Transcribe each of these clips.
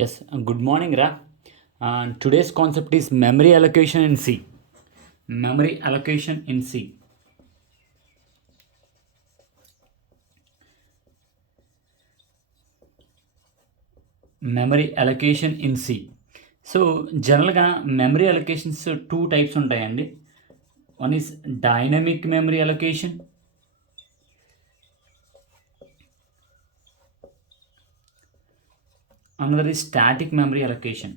Yes, good morning, Ra. Today's concept is memory allocation in C. Memory allocation in C. Memory allocation in C. So జనరల్గా memory allocations two types ఉంటాయండి. One is dynamic memory allocation, another is static memory allocation.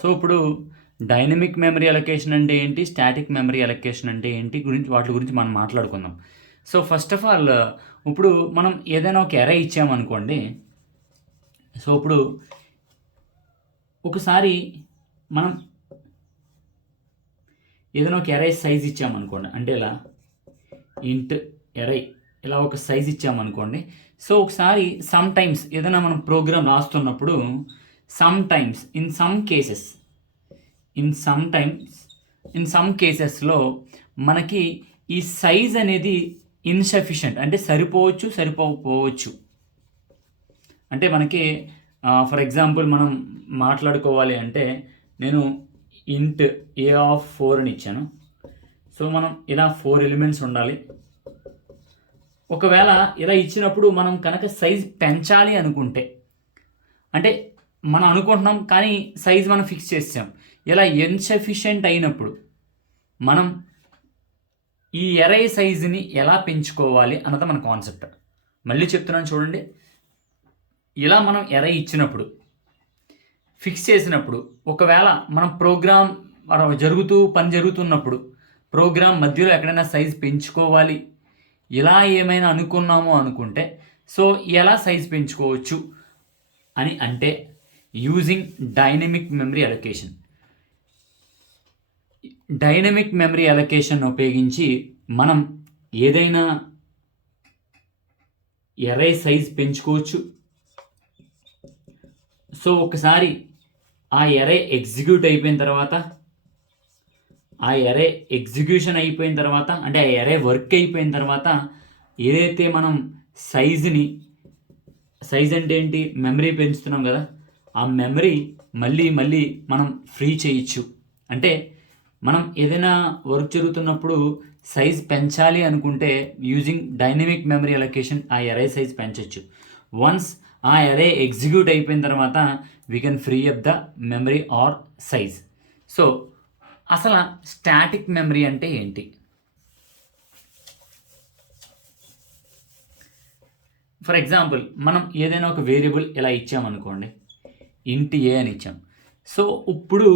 So ఇప్పుడు dynamic memory allocation అంటే ఏంటి, static memory allocation అంటే ఏంటి వాటి గురించి మనం మాట్లాడుకుందాం. సో ఫస్ట్ ఆఫ్ ఆల్ ఇప్పుడు మనం ఏదైనా ఒక ఎరే ఇచ్చామనుకోండి. సో ఇప్పుడు ఒకసారి మనం ఏదైనా ఒక ఎరే సైజ్ ఇచ్చామనుకోండి, అంటే ఇలా ఇంట్ ఎరే ఇలా ఒక సైజ్ ఇచ్చామనుకోండి. సో ఒకసారి సమ్ టైమ్స్ ఏదైనా మనం ప్రోగ్రామ్ రాస్తున్నప్పుడు సమ్ టైమ్స్ ఇన్ సమ్ కేసెస్లో మనకి ఈ సైజ్ అనేది ఇన్సఫిషియంట్, అంటే సరిపోవచ్చు సరిపోకపోవచ్చు. అంటే మనకి ఫర్ ఎగ్జాంపుల్ మనం మాట్లాడుకోవాలి అంటే నేను ఇంట్ ఏ ఆఫ్ 4 అని ఇచ్చాను. సో మనం ఇలా 4 ఎలిమెంట్స్ ఉండాలి. ఒకవేళ ఇలా ఇచ్చినప్పుడు మనం కనుక సైజ్ పెంచాలి అనుకుంటే, అంటే మనం అనుకుంటున్నాం కానీ సైజ్ మనం ఫిక్స్ చేసాం, ఇలా ఇన్సఫిషియంట్ అయినప్పుడు మనం ఈ ఎరే సైజుని ఎలా పెంచుకోవాలి అన్నది మన కాన్సెప్ట్. మళ్ళీ చెప్తున్నాను చూడండి. ఇలా మనం ఎరే ఇచ్చినప్పుడు ఫిక్స్ చేసినప్పుడు, ఒకవేళ మనం ప్రోగ్రామ్ పని జరుగుతున్నప్పుడు ప్రోగ్రామ్ మధ్యలో ఎక్కడైనా సైజ్ పెంచుకోవాలి ఇలా ఏమైనా అనుకున్నామో అనుకుంటే, సో ఎలా సైజ్ పెంచుకోవచ్చు అని అంటే using dynamic memory allocation. Dynamic memory allocation ఉపయోగించి మనం ఏదైనా ఎరే సైజ్ పెంచుకోవచ్చు. సో ఒకసారి ఆ ఎరే ఎగ్జిక్యూట్ అయిపోయిన తర్వాత, ఆ ఎరే ఎగ్జిక్యూషన్ అయిపోయిన తర్వాత, అంటే ఆ ఎరే వర్క్ అయిపోయిన తర్వాత ఏదైతే మనం సైజ్ అంటే ఏంటి, మెమరీ పెంచుతున్నాం కదా, ఆ మెమరీ మళ్ళీ మనం ఫ్రీ చేయొచ్చు. అంటే మనం ఏదైనా వర్క్ జరుగుతున్నప్పుడు సైజ్ పెంచాలి అనుకుంటే యూజింగ్ డైనమిక్ మెమరీ అలొకేషన్ ఆ ఎరే సైజ్ పెంచవచ్చు. వన్స్ ఆ ఎరే ఎగ్జిక్యూట్ అయిపోయిన తర్వాత we can free up the memory or size. So అసలు స్టాటిక్ మెమరీ అంటే ఏంటి? ఫర్ ఎగ్జాంపుల్ మనం ఏదైనా ఒక వేరియబుల్ ఇలా ఇచ్చామనుకోండి, ఇంట్ ఏ అని ఇచ్చాం. సో ఇప్పుడు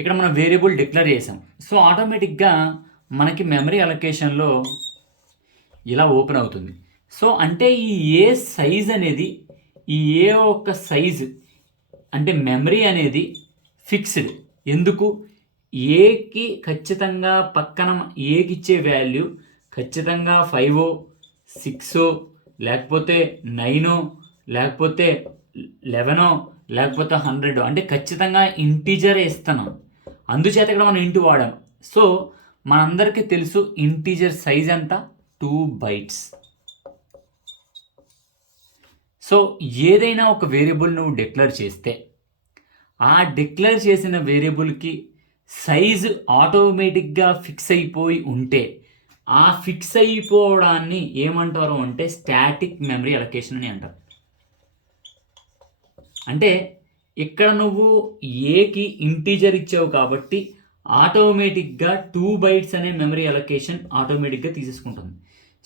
ఇక్కడ మనం వేరియబుల్ డిక్లేర్ చేసాం. సో ఆటోమేటిక్గా మనకి మెమరీ అలొకేషన్లో ఇలా ఓపెన్ అవుతుంది. సో అంటే ఈ ఏ సైజ్ అనేది, ఈ ఏ ఒక్క సైజ్ అంటే మెమరీ అనేది ఫిక్స్డ్. ఎందుకు? ఏకి ఖచ్చితంగా పక్కన ఏకి ఇచ్చే వాల్యూ ఖచ్చితంగా 5 6 లేకపోతే 9 లేకపోతే 11 లేకపోతే 100, అంటే ఖచ్చితంగా ఇంటీజర్ ఇస్తున్నాం. అందుచేత ఇక్కడ మనం ఇంటూ వాడాం. సో మనందరికీ తెలుసు ఇంటీజర్ సైజ్ ఎంత, 2 bytes. సో ఏదైనా ఒక వేరియబుల్ నువ్వు డిక్లేర్ చేస్తే ఆ డిక్లేర్ చేసిన వేరియబుల్కి సైజు ఆటోమేటిక్గా ఫిక్స్ అయిపోయి ఉంటే ఆ ఫిక్స్ అయిపోవడాన్ని ఏమంటారు అంటే స్టాటిక్ మెమరీ అలొకేషన్ అని అంటారు. అంటే ఇక్కడ నువ్వు ఏకి ఇంటీజర్ ఇచ్చావు కాబట్టి ఆటోమేటిక్గా 2 bytes అనే మెమరీ అలొకేషన్ ఆటోమేటిక్గా తీసేసుకుంటుంది.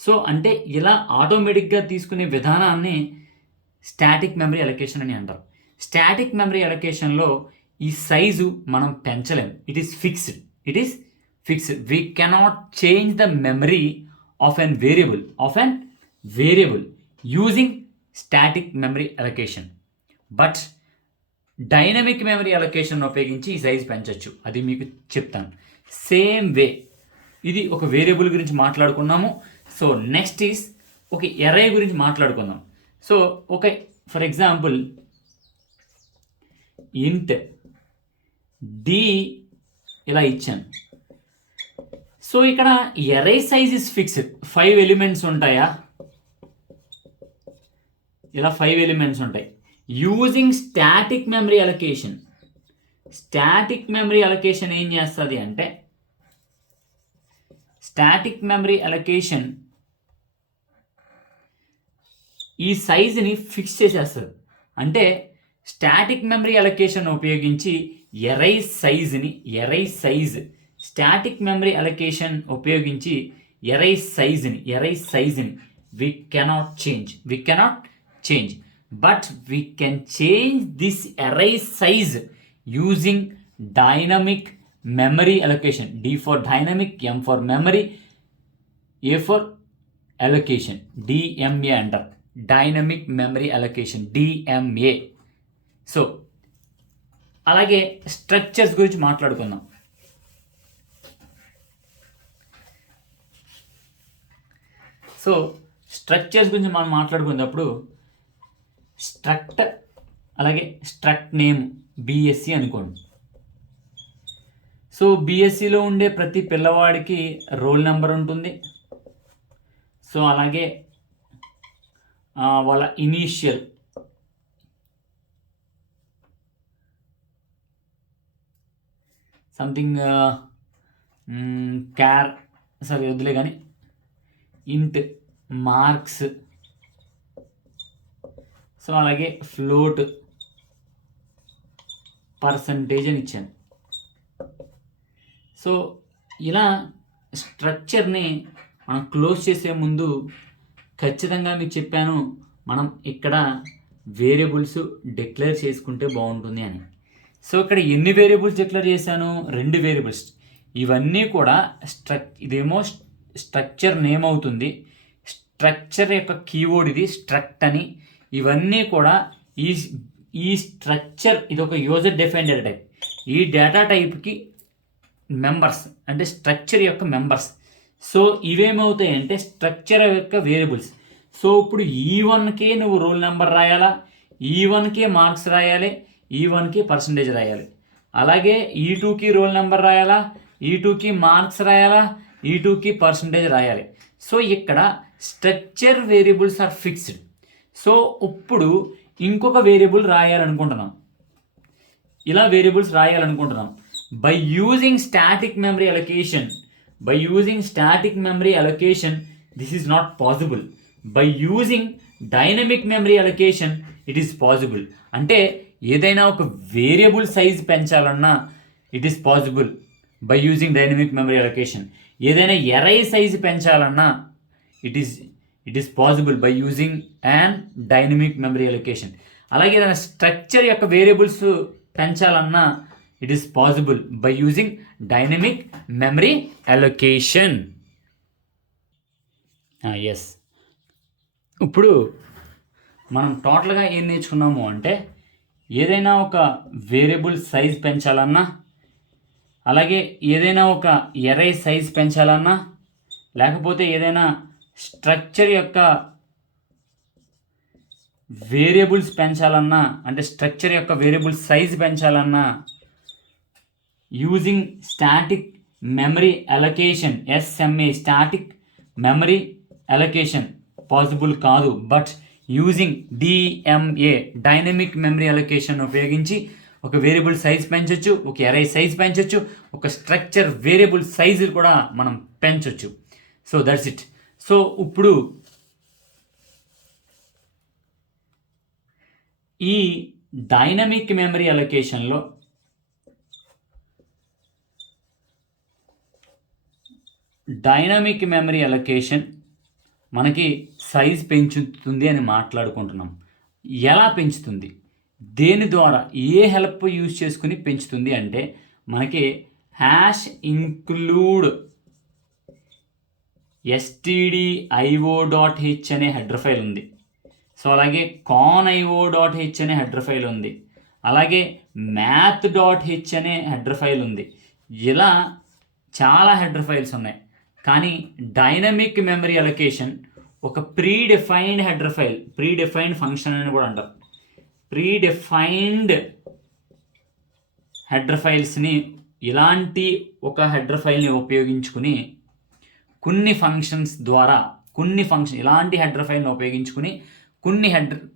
సో అంటే ఇలా ఆటోమేటిక్గా తీసుకునే విధానాన్ని స్టాటిక్ మెమరీ అలొకేషన్ అని అంటారు. స్టాటిక్ మెమరీ అలొకేషన్లో ఈ సైజు మనం పెంచలేం. It is fixed. We cannot change the memory of an variable using static memory allocation. But dynamic memory allocation ఉపయోగించి ఈ సైజ్ పెంచవచ్చు. అది మీకు చెప్తాను. సేమ్ వే ఇది ఒక వేరియబుల్ గురించి మాట్లాడుకున్నాము. సో నెక్స్ట్ ఈస్ ఒక ఎరే గురించి మాట్లాడుకుందాం. So for example int D ఇలా ఇచ్చాను. సో ఇక్కడ array size is fixed. 5 elements ఉంటాయా? ఇలా 5 ఎలిమెంట్స్ ఉంటాయి. Using static memory allocation. Static memory allocation ఏం చేస్తుంది అంటే, స్టాటిక్ మెమరీ అలొకేషన్ ఈ సైజుని ఫిక్స్ చేసేస్తుంది. అంటే స్టాటిక్ మెమరీ అలొకేషన్ ఉపయోగించి ఎరై సైజ్ స్టాటిక్ మెమరీ అలొకేషన్ ఉపయోగించి ఎరై సైజ్ని we cannot change but we can change this array size using dynamic memory allocation. D for dynamic, M for memory, A for allocation, DMA అంటారు. Dynamic memory allocation, DMA. So అలాగే structures గురించి మాట్లాడుకుందాం. So structures గురించి మనం మాట్లాడుకున్నప్పుడు struct, అలాగే struct name BSc అనుకోండి. So BScలో ఉండే ప్రతి పిల్లవాడికి రోల్ నెంబర్ ఉంటుంది. సో అలాగే వాళ్ళ ఇనీషియల్, సంథింగ్ సరే వదిలే కానీ ఇంట్, మార్క్స్, సో అలాగే ఫ్లోట్, పర్సంటేజ్ అని ఇచ్చాను. సో ఇలా స్ట్రక్చర్ని మనం క్లోజ్ చేసే ముందు ఖచ్చితంగా మీకు చెప్పాను, మనం ఇక్కడ వేరియబుల్స్ డిక్లేర్ చేసుకుంటే బాగుంటుంది అని. సో ఇక్కడ ఎన్ని వేరియబుల్స్ డిక్లేర్ చేశాను? 2 వేరియబుల్స్. ఇవన్నీ కూడా ఇదేమో స్ట్రక్చర్ నేమ్ అవుతుంది. స్ట్రక్చర్ యొక్క కీవర్డ్ ఇది స్ట్రక్ట్ అని. ఇవన్నీ కూడా ఈ స్ట్రక్చర్ ఇది ఒక యూజర్ డిఫైన్డ్ డేటా టైప్. ఈ డేటా టైప్కి మెంబర్స్ అంటే స్ట్రక్చర్ యొక్క మెంబర్స్. సో ఇవేమవుతాయంటే స్ట్రక్చర్ యొక్క వేరియబుల్స్. సో ఇప్పుడు E1కి నువ్వు రోల్ నెంబర్ రాయాలా, E1కి మార్క్స్ రాయాలి, E1కి పర్సంటేజ్ రాయాలి. అలాగే E2కి రోల్ నెంబర్ రాయాలా, E2కి మార్క్స్ రాయాలా, E2కి పర్సంటేజ్ రాయాలి. సో ఇక్కడ structure variables are fixed. So ఇప్పుడు ఇంకొక వేరియబుల్ రాయాలనుకుంటున్నాం, ఇలా వేరియబుల్స్ రాయాలనుకుంటున్నాం. By using static memory allocation, this is not possible. By using dynamic memory allocation it is possible. అంటే ఏదైనా ఒక వేరియబుల్ సైజ్ పెంచాలన్నా it is possible by using dynamic memory allocation. ఏదైనా array size పెంచాలన్నా it is possible by using and dynamic memory allocation. అలాగే ఏదైనా structure యొక్క variables పెంచాలన్నా it is possible by using dynamic memory allocation. Yes, ఇప్పుడు మనం టోటల్గా ఏం నేర్చుకున్నాము అంటే ఏదైనా ఒక వేరియబుల్ సైజ్ పెంచాలన్నా, అలాగే ఏదైనా ఒక ఎరే సైజ్ పెంచాలన్నా, లేకపోతే ఏదైనా స్ట్రక్చర్ యొక్క వేరియబుల్స్ పెంచాలన్నా, అంటే స్ట్రక్చర్ యొక్క వేరియబుల్ సైజ్ పెంచాలన్నా using static memory allocation, SMA static memory allocation possible కాదు. But using DMA dynamic memory allocation ఉపయోగించి ఒక వేరియబుల్ సైజ్ పెంచవచ్చు, ఒక ఎరే సైజ్ పెంచవచ్చు, ఒక స్ట్రక్చర్ వేరియబుల్ సైజులు కూడా మనం పెంచవచ్చు. So that's it. సో ఇప్పుడు ఈ డైనమిక్ మెమరీ అలొకేషన్లో డైనమిక్ మెమరీ అలొకేషన్ మనకి సైజ్ పెంచుతుంది అని మాట్లాడుకుంటున్నాం. ఎలా పెంచుతుంది, దేని ద్వారా, ఏ హెల్ప్ యూజ్ చేసుకుని పెంచుతుంది అంటే మనకి #include stdio.h అనే హెడర్ ఫైల్ ఉంది. సో అలాగే conio.h అనే హెడర్ ఫైల్ ఉంది. అలాగే math.h అనే హెడర్ ఫైల్ ఉంది. ఇలా చాలా హెడర్ ఫైల్స్ ఉన్నాయి. కానీ డైనమిక్ మెమరీ అలొకేషన్ ఒక predefined header file, predefined function అని కూడా అంటారు. ప్రీడిఫైన్డ్ హెడర్ ఫైల్స్ని ఇలాంటి ఒక హెడర్ ఫైల్ని ఉపయోగించుకుని కొన్ని ఫంక్షన్స్ ద్వారా ఇలాంటి హెడర్ ఫైల్ని ఉపయోగించుకుని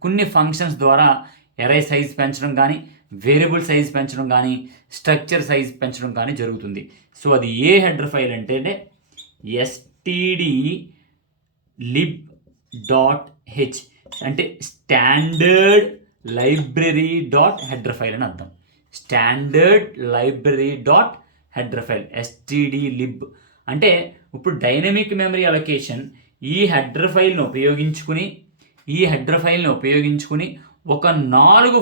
కొన్ని ఫంక్షన్స్ ద్వారా ఎరే సైజ్ పెంచడం కానీ, వేరియబుల్ సైజ్ పెంచడం కానీ, స్ట్రక్చర్ సైజ్ పెంచడం కానీ జరుగుతుంది. సో అది ఏ హెడర్ ఫైల్ అంటే stdlib.h అంటే standard library dot header file అని అర్థం. Standard library dot header file stdlib అంటే ఇప్పుడు డైనమిక్ మెమరీ అలొకేషన్ ఈ హెడర్ ఫైల్ని ఉపయోగించుకుని ఒక 4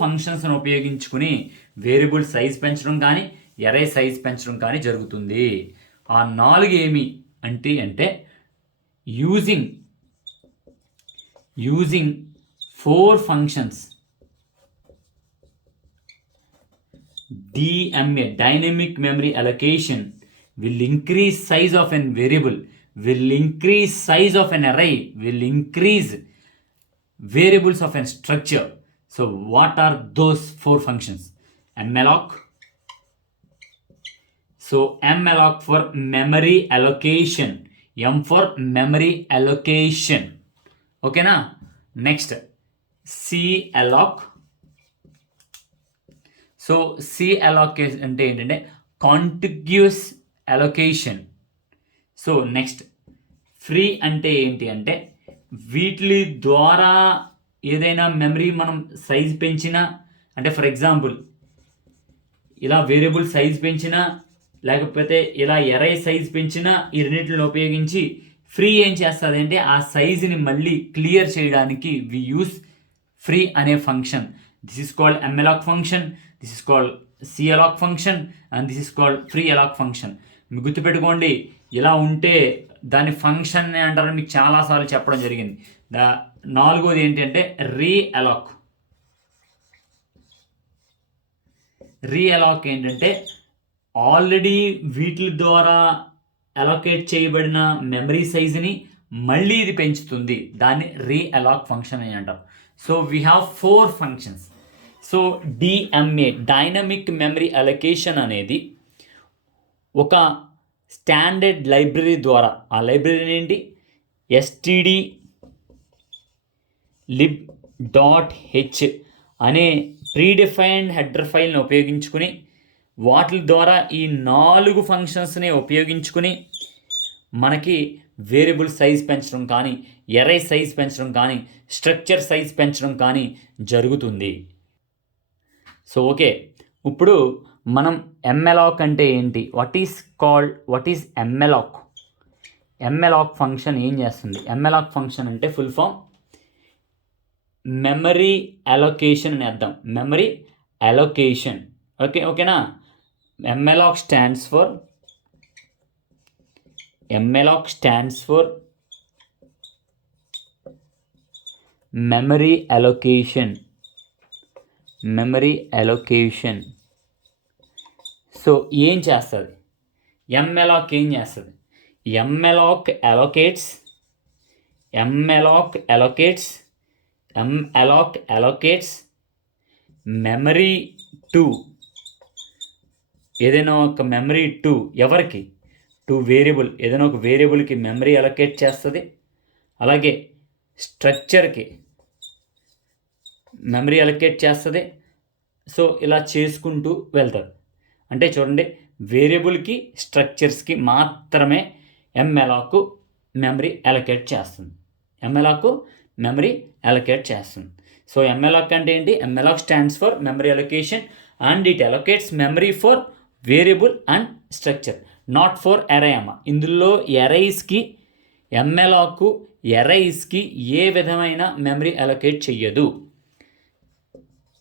ఫంక్షన్స్ని ఉపయోగించుకుని వేరియబుల్ సైజ్ పెంచడం కానీ, ఎరే సైజ్ పెంచడం కానీ జరుగుతుంది. ఆ 4 ఏమి అంటే using 4 functions DMA dynamic memory allocation will increase size of an variable, will increase size of an array, will increase variables of a structure. So what are those 4 functions? malloc. So malloc for memory allocation, M for memory allocation. Okay na? Next calloc. So calloc అంటే ఏంటంటే కాంటిగ్యూస్ allocation. So next free అంటే ఏంటి అంటే వీటి ద్వారా ఏదైనా memory మనం size పెంచినా, అంటే ఫర్ ఎగ్జాంపుల్ ఇలా వేరియబుల్ సైజ్ పెంచినా లేకపోతే ఇలా ఎరే సైజ్ పెంచినా ఈ రెండింటిని ఉపయోగించి ఫ్రీ ఏం చేస్తుంది అంటే ఆ సైజుని మళ్ళీ క్లియర్ చేయడానికి వి యూస్ ఫ్రీ అనే function. This is called malloc function, this is called calloc function and this is called free alloc function. మీకు గుర్తుపెట్టుకోండి, ఇలా ఉంటే దాని ఫంక్షన్ అంటారని మీకు చాలాసార్లు చెప్పడం జరిగింది. 4వది ఏంటంటే రీఅలాక్ ఏంటంటే ఆల్రెడీ వీటి ద్వారా అలొకేట్ చేయబడిన మెమరీ సైజుని మళ్ళీ ఇది పెంచుతుంది, దాన్ని రీఅలాక్ ఫంక్షన్ అని అంటారు. So we have 4 functions. So DMA dynamic memory allocation అనేది ఒక స్టాండర్డ్ లైబ్రరీ ద్వారా, ఆ లైబ్రరీ ఏంటి stdlib.h అనే ప్రీడిఫైన్డ్ హెడర్ ఫైల్ని ఉపయోగించుకుని వాటి ద్వారా ఈ 4 ఫంక్షన్స్ని ఉపయోగించుకుని మనకి వేరియబుల్ సైజ్ పెంచడం కానీ, ఎరే సైజ్ పెంచడం కానీ, స్ట్రక్చర్ సైజ్ పెంచడం కానీ జరుగుతుంది. సో ఓకే, ఇప్పుడు మనం malloc అంటే ఏంటి, what is malloc. malloc function ఏం చేస్తుంది? malloc ఫంక్షన్ అంటే ఫుల్ ఫామ్ మెమరీ అలొకేషన్ అని అర్థం. Memory allocation. ఓకేనా? malloc stands for memory allocation. So ఏం చేస్తుంది malloc? ఏం చేస్తుంది? malloc allocates మెమరీ టు ఏదైనా ఒక మెమరీ టు ఎవరికి? To variable. ఏదైనా ఒక వేరియబుల్కి మెమరీ అలొకేట్ చేస్తుంది, అలాగే స్ట్రక్చర్కి మెమరీ అలొకేట్ చేస్తుంది. సో ఇలా చేసుకుంటూ వెళ్తుంది. అంటే చూడండి, వేరియబుల్కి స్ట్రక్చర్స్కి మాత్రమే malloc మెమరీ అలొకేట్ చేస్తుంది. సో malloc అంటే ఏంటి? malloc stands for memory allocation and it allocates memory for variable and structure, not for array అమ్మ. ఇందులో malloc ఎరైస్కి ఏ విధమైన మెమరీ అలొకేట్ చెయ్యదు.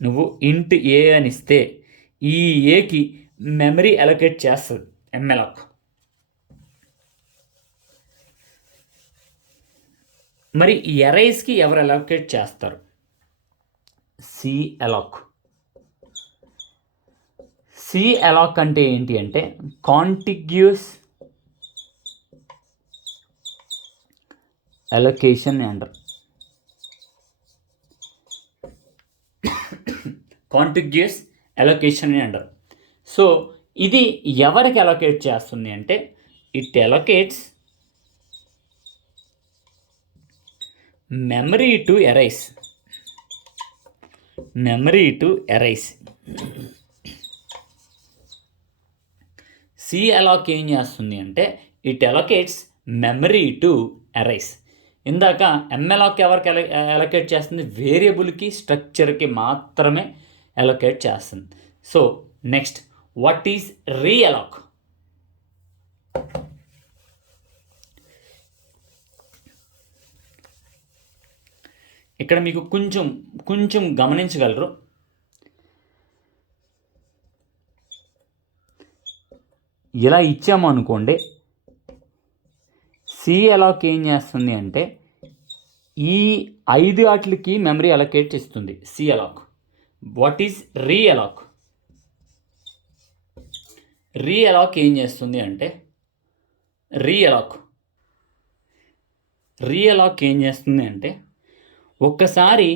నువ్వు int a అని ఇస్తే ఈ ఏకి మెమరీ అలొకేట్ చేస్తుంది malloc. మరి ఎరైస్కి ఎవరు అలొకేట్ చేస్తారు? calloc అంటే ఏంటి అంటే కాంటిగ్యూస్ అలొకేషన్ అంటారు. కాంటిగ్యూస్ అలొకేషన్ అని అంటారు. సో ఇది ఎవరికి అలొకేట్ చేస్తుంది అంటే it allocates memory to arrays. Memory to arrays. Calloc ఏం చేస్తుంది అంటే it allocates memory to arrays. ఇందాక ఎంఎలాక్ ఎవరికి అలొకేట్ చేస్తుంది? వేరియబుల్కి స్ట్రక్చర్కి మాత్రమే అలొకేట్ చేస్తుంది. So next, what is realloc? ఇక్కడ మీకు కొంచెం గమనించగలరు. ఇలా ఇచ్చాము అనుకోండి, సి అలాక్ ఏం చేస్తుంది అంటే ఈ 5 వాటికి మెమరీ అలొకేట్ చేస్తుంది calloc. What is realloc? Realloc ఏం చేస్తుంది అంటే రీఅలాక్ ఏం చేస్తుంది అంటే ఒక్కసారి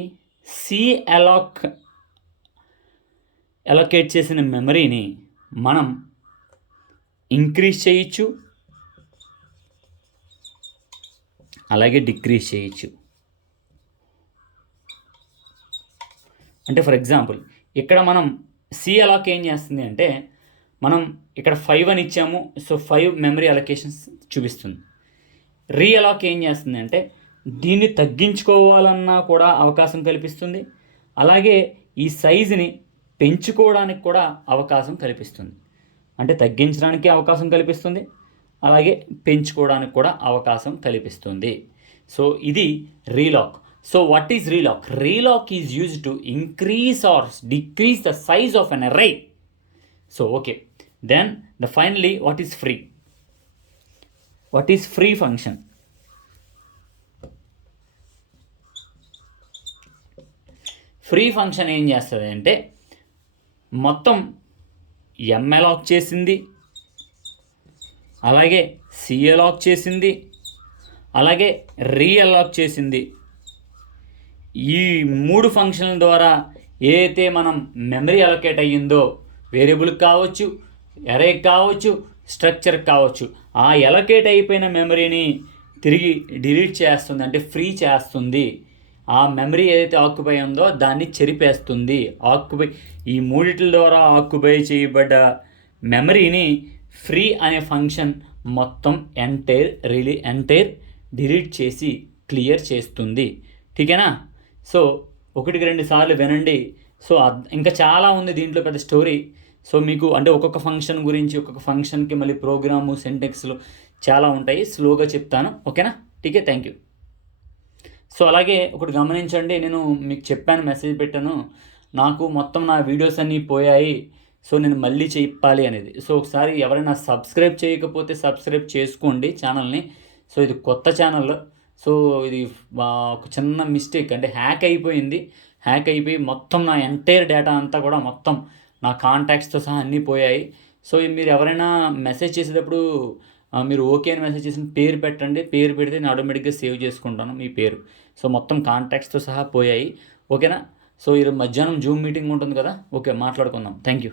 సి అలొకేట్ చేసిన మెమరీని మనం ఇంక్రీజ్ చేయొచ్చు, అలాగే డిక్రీజ్ చేయొచ్చు. అంటే ఫర్ ఎగ్జాంపుల్ ఇక్కడ మనం సి అలాక్ ఏం చేస్తుంది అంటే మనం ఇక్కడ 5 అని ఇచ్చాము, సో 5 మెమరీ అలొకేషన్స్ చూపిస్తుంది. రీఅలాక్ ఏం చేస్తుంది అంటే దీన్ని తగ్గించుకోవాలన్నా కూడా అవకాశం కల్పిస్తుంది, అలాగే ఈ సైజుని పెంచుకోవడానికి కూడా అవకాశం కల్పిస్తుంది. అంటే తగ్గించడానికి అవకాశం కల్పిస్తుంది, అలాగే పెంచుకోవడానికి కూడా అవకాశం కల్పిస్తుంది. సో ఇది realloc. So what is realloc? Realloc is used to increase or decrease the size of an array. So okay, then finally what is free? What is free function? Free function ఏం చేస్తుంది అంటే మొత్తం ఎంఎలాక్ చేసింది, అలాగే సిఎలాక్ చేసింది, అలాగే రీఅలాక్ చేసింది. ఈ 3 ఫంక్షన్ల ద్వారా ఏదైతే మనం మెమరీ అలొకేట్ అయ్యిందో, వేరియబుల్కి కావచ్చు, ఎరేకి కావచ్చు, స్ట్రక్చర్కి కావచ్చు, ఆ అలొకేట్ అయిపోయిన మెమరీని తిరిగి డిలీట్ చేస్తుంది, అంటే ఫ్రీ చేస్తుంది. ఆ మెమరీ ఏదైతే ఆక్యుపై ఉందో దాన్ని చెరిపేస్తుంది. ఈ 3 ద్వారా ఆక్యుపై చేయబడ్డ మెమరీని ఫ్రీ అనే ఫంక్షన్ మొత్తం ఎంటైర్ డిలీట్ చేసి క్లియర్ చేస్తుంది. ఠీకేనా? సో 1-2 సార్లు వినండి. సో ఇంకా చాలా ఉంది దీంట్లో పెద్ద స్టోరీ. సో మీకు అంటే ఒక్కొక్క ఫంక్షన్ గురించి, ఒక్కొక్క ఫంక్షన్కి మళ్ళీ ప్రోగ్రాము, సెంటెక్స్లు చాలా ఉంటాయి. స్లోగా చెప్తాను, ఓకేనా? ఠీకే, థ్యాంక్ యూ. సో అలాగే ఒకటి గమనించండి, నేను మీకు చెప్పాను, మెసేజ్ పెట్టాను, నాకు మొత్తం నా వీడియోస్ అన్నీ పోయాయి, సో నేను మళ్ళీ చెప్పాలి అనేది. సో ఒకసారి ఎవరైనా సబ్స్క్రైబ్ చేయకపోతే సబ్స్క్రైబ్ చేసుకోండి ఛానల్ని. సో ఇది కొత్త ఛానల్. సో ఇది ఒక చిన్న మిస్టేక్, అంటే హ్యాక్ అయిపోయి మొత్తం నా ఎంటైర్ డేటా అంతా కూడా మొత్తం నా కాంటాక్ట్స్తో సహా అన్నీ పోయాయి. సో మీరు ఎవరైనా మెసేజ్ చేసేటప్పుడు మీరు ఓకే అని మెసేజ్ చేసిన పేరు పెట్టండి. పేరు పెడితే నేను ఆటోమేటిక్గా సేవ్ చేసుకుంటాను మీ పేరు. సో మొత్తం కాంటాక్ట్స్తో సహా పోయాయి, ఓకేనా? సో ఈరోజు మధ్యాహ్నం జూమ్ మీటింగ్ ఉంటుంది కదా, ఓకే, మాట్లాడుకుందాం. Thank you.